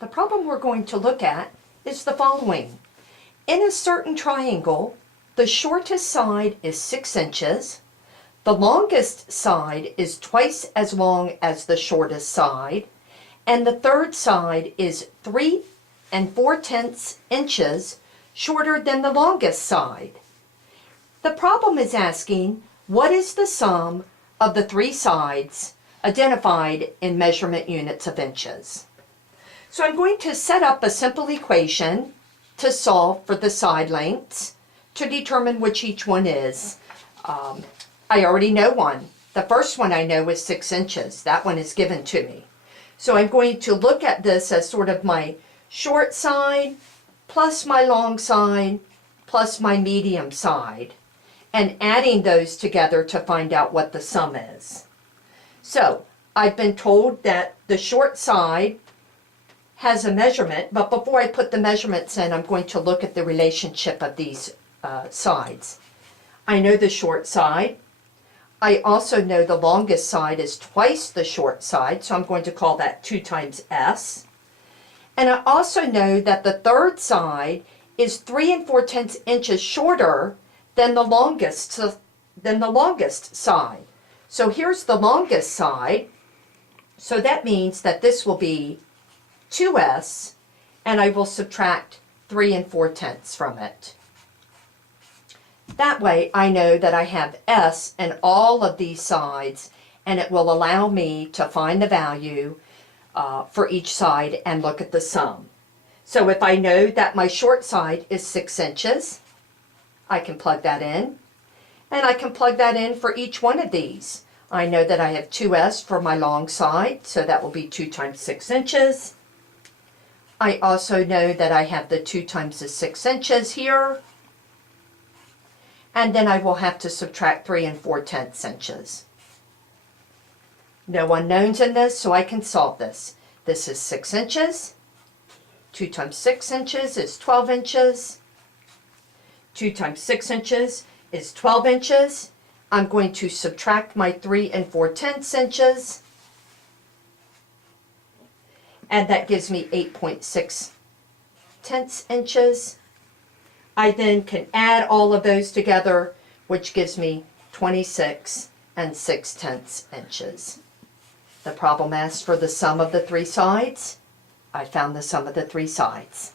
The problem we're going to look at is the following. In a certain triangle, the shortest side is 6 inches, the longest side is twice as long as the shortest side, and the third side is 3 4/10 inches shorter than the longest side. The problem is asking, what is the sum of the three sides identified in measurement units of inches? So I'm going to set up a simple equation to solve for the side lengths to determine which each one is. I already know one. The first one I know is 6 inches. That one is given to me. So I'm going to look at this as sort of my short side plus my long side plus my medium side, and adding those together to find out what the sum is. So I've been told that the short side has a measurement, but before I put the measurements in, I'm going to look at the relationship of these sides. I know the short side. I also know the longest side is twice the short side, so I'm going to call that 2 times S. And I also know that the third side is 3 4/10 inches shorter than the longest side. So here's the longest side. So that means that this will be 2S, and I will subtract 3 4/10 from it. That way I know that I have S in all of these sides, and it will allow me to find the value for each side and look at the sum. So if I know that my short side is 6 inches, I can plug that in, and I can plug that in for each one of these. I know that I have 2S for my long side, so that will be 2 times 6 inches. I also know that I have the 2 times the 6 inches here, and then I will have to subtract 3 4/10 inches. No unknowns in this, so I can solve this. This is 6 inches. 2 times 6 inches is 12 inches. 2 times 6 inches is 12 inches. I'm going to subtract my 3 4/10 inches, and that gives me 8.6 inches. I then can add all of those together, which gives me 26 6/10 inches. The problem asks for the sum of the three sides. I found the sum of the three sides.